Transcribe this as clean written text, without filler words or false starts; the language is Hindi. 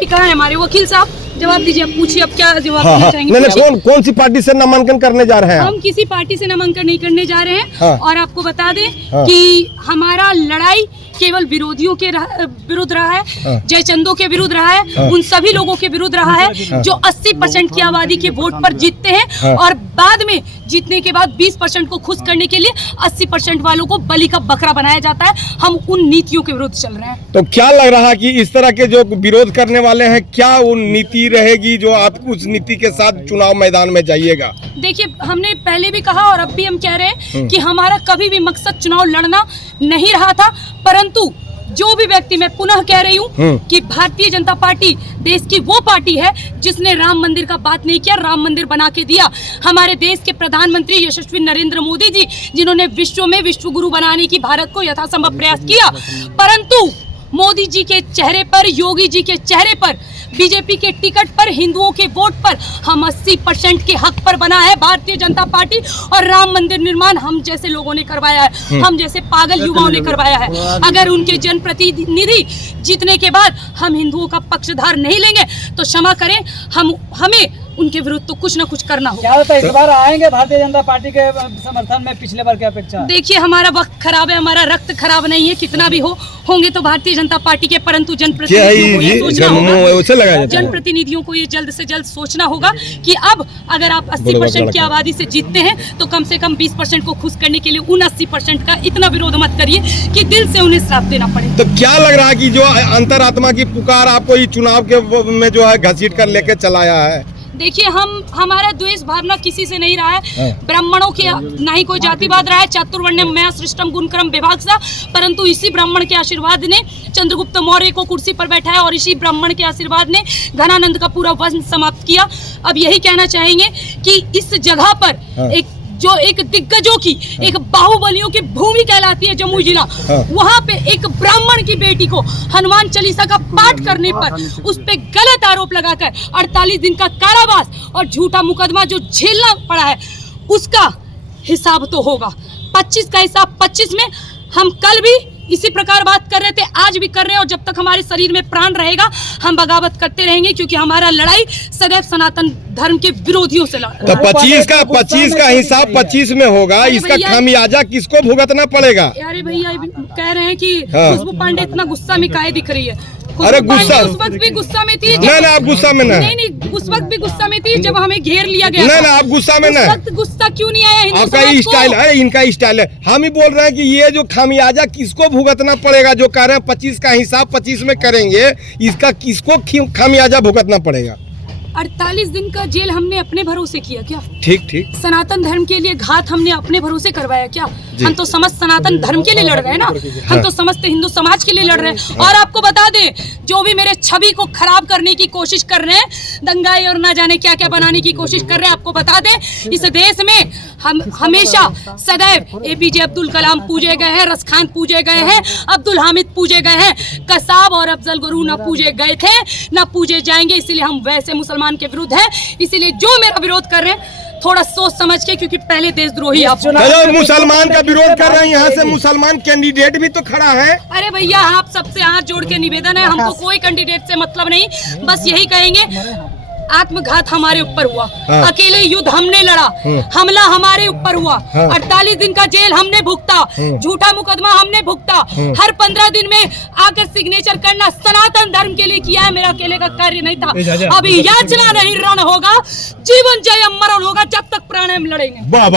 अभी कहाँ है हमारे वकील साहब? जवाब दीजिए, आप पूछिए, अब क्या जवाब देना चाहेंगे? नहीं, कौन सी पार्टी से नामांकन करने जा रहे हैं? हम किसी पार्टी से नामांकन नहीं करने जा रहे हैं। हाँ। और आपको बता दें कि हमारा लड़ाई केवल विरोधियों के विरुद्ध रहा है, जयचंदों के विरुद्ध रहा है, उन सभी लोगों के विरुद्ध रहा है जो 80% की आबादी के वोट पर जीतते हैं और बाद में जीतने के बाद 20% को खुश करने के लिए 80% वालों को बलि का बकरा बनाया जाता है। हम उन नीतियों के विरुद्ध चल रहे हैं। तो क्या लग रहा है कि इस तरह के जो विरोध करने वाले हैं, क्या वो नीति रहेगी जो आप उस नीति के साथ चुनाव मैदान में जाइएगा? देखिए, हमने पहले भी कहा और अब भी हम कह रहे हैं कि हमारा कभी भी मकसद चुनाव लड़ना नहीं रहा था, परंतु जो भी व्यक्ति, मैं पुनः कह रही हूँ कि भारतीय जनता पार्टी देश की वो पार्टी है जिसने राम मंदिर का बात नहीं किया, राम मंदिर बना के दिया। हमारे देश के प्रधानमंत्री यशस्वी नरेंद्र मोदी जी, जिन्होंने विश्व में विश्व गुरु बनाने की भारत को यथासंभव प्रयास किया, परंतु मोदी जी के चेहरे पर, योगी जी के चेहरे पर, बीजेपी के टिकट पर, हिंदुओं के वोट पर हम 80% के हक पर बना है भारतीय जनता पार्टी। और राम मंदिर निर्माण हम जैसे लोगों ने करवाया है, हम जैसे पागल युवाओं ने करवाया है। अगर उनके जनप्रतिनिधि जीतने के बाद हम हिंदुओं का पक्षधार नहीं लेंगे तो क्षमा करें, हमें उनके विरुद्ध तो कुछ न कुछ करना होगा। क्या होता है, इस बार आएंगे भारतीय जनता पार्टी के समर्थन में पिछले बार की अपेक्षा? देखिए, हमारा वक्त खराब है, हमारा रक्त खराब नहीं है, कितना भी होंगे तो भारतीय जनता पार्टी के, परंतु जनप्रतिनिधियों को ये सोचना होगा, जनप्रतिनिधियों को ये जल्द से जल्द सोचना होगा कि अब अगर आप 80% की आबादी से जीतते हैं तो कम से कम 20% को खुश करने के लिए उन 80% का इतना विरोध मत करिए कि दिल से उन्हें श्राप देना पड़े। तो क्या लग रहा है कि जो अंतरात्मा की पुकार आपको ये चुनाव के में जो है घसीट कर लेके चलाया है? देखिए, हमारा द्वेष भावना किसी से नहीं रहा है, ब्राह्मणों की ना ही कोई जातिवाद रहा है, चातुर्वर्ण्यम मया सृष्टम गुणक्रम विभागसा, परंतु इसी ब्राह्मण के आशीर्वाद ने चंद्रगुप्त मौर्य को कुर्सी पर बैठाया और इसी ब्राह्मण के आशीर्वाद ने घनानंद का पूरा वंश समाप्त किया। अब यही कहना चाहेंगे कि इस जगह पर एक दिग्गजों की, एक बाहुबलियों की भूमि कहलाती है जमुई जिला, वहाँ पे एक ब्राह्मण की बेटी को हनुमान चालीसा का पाठ करने पर उस पे गलत आरोप लगाकर 48 दिन का कारावास और झूठा मुकदमा जो झेलना पड़ा है, उसका हिसाब तो होगा। 25 का हिसाब 25 में। हम कल भी इसी प्रकार बात कर रहे थे, आज भी कर रहे हैं, और जब तक हमारे शरीर में प्राण रहेगा हम बगावत करते रहेंगे, क्योंकि हमारा लड़ाई सदैव सनातन धर्म के विरोधियों से लड़। तो 25 का हिसाब 25 में होगा, इसका खामियाजा किसको भुगतना पड़ेगा? अरे भैया, कह रहे हैं कि खुशबू पांडे इतना गुस्सा में काहे दिख रही है? अरे गुस्सा, उस वक्त भी गुस्सा में थी। नहीं, आप गुस्सा में नहीं, उस वक्त भी गुस्सा में थी जब हमें घेर लिया गया। नहीं, आप गुस्सा में नहीं। उस वक्त गुस्सा क्यों नहीं आया? आपका ये स्टाइल है, इनका स्टाइल है। हम ही बोल रहे हैं कि ये जो खामियाजा किसको भुगतना पड़ेगा? जो कह रहे हैं 25 का हिसाब 25 में करेंगे, इसका किसको खामियाजा भुगतना पड़ेगा? 48 दिन का जेल हमने अपने भरोसे किया क्या? ठीक। सनातन धर्म के लिए घात हमने अपने भरोसे करवाया क्या? हम तो समस्त सनातन धर्म के लिए लड़ रहे हैं ना, हम तो समस्त हिंदू समाज के लिए लड़ रहे हैं। और आपको बता दें, जो भी मेरे छवि को खराब करने की कोशिश कर रहे हैं, दंगाई और ना जाने क्या क्या बनाने की कोशिश कर रहे हैं, आपको बता दें, इस देश में हम हमेशा सदैव APJ अब्दुल कलाम पूजे गए हैं, रसखान पूजे गए हैं, अब्दुल हामिद पूजे गए हैं, कसाब और अफजल गुरु न पूजे गए थे, न पूजे जाएंगे। इसीलिए हम वैसे मुसलमान के विरुद्ध हैं। इसीलिए जो मेरा विरोध कर रहे हैं थोड़ा सोच समझ के, क्योंकि पहले देशद्रोही आप मुसलमान का विरोध कर रहे हैं, यहाँ से मुसलमान कैंडिडेट भी तो खड़ा है। अरे भैया, आप सबसे हाथ जोड़ के निवेदन है, हमको कोई कैंडिडेट से मतलब नहीं, बस यही कहेंगे, आत्मघात हमारे ऊपर हुआ, अकेले युद्ध हमने लड़ा, हमला हमारे ऊपर हुआ, 48 दिन का जेल हमने भुगता, झूठा मुकदमा हमने भुगता, हर 15 दिन में आकर सिग्नेचर करना सनातन धर्म के लिए किया है, मेरा अकेले का कार्य नहीं था। अभी याचना नहीं रण होगा, जीवन जय मरण होगा, जब तक प्राणायाम लड़ेंगे।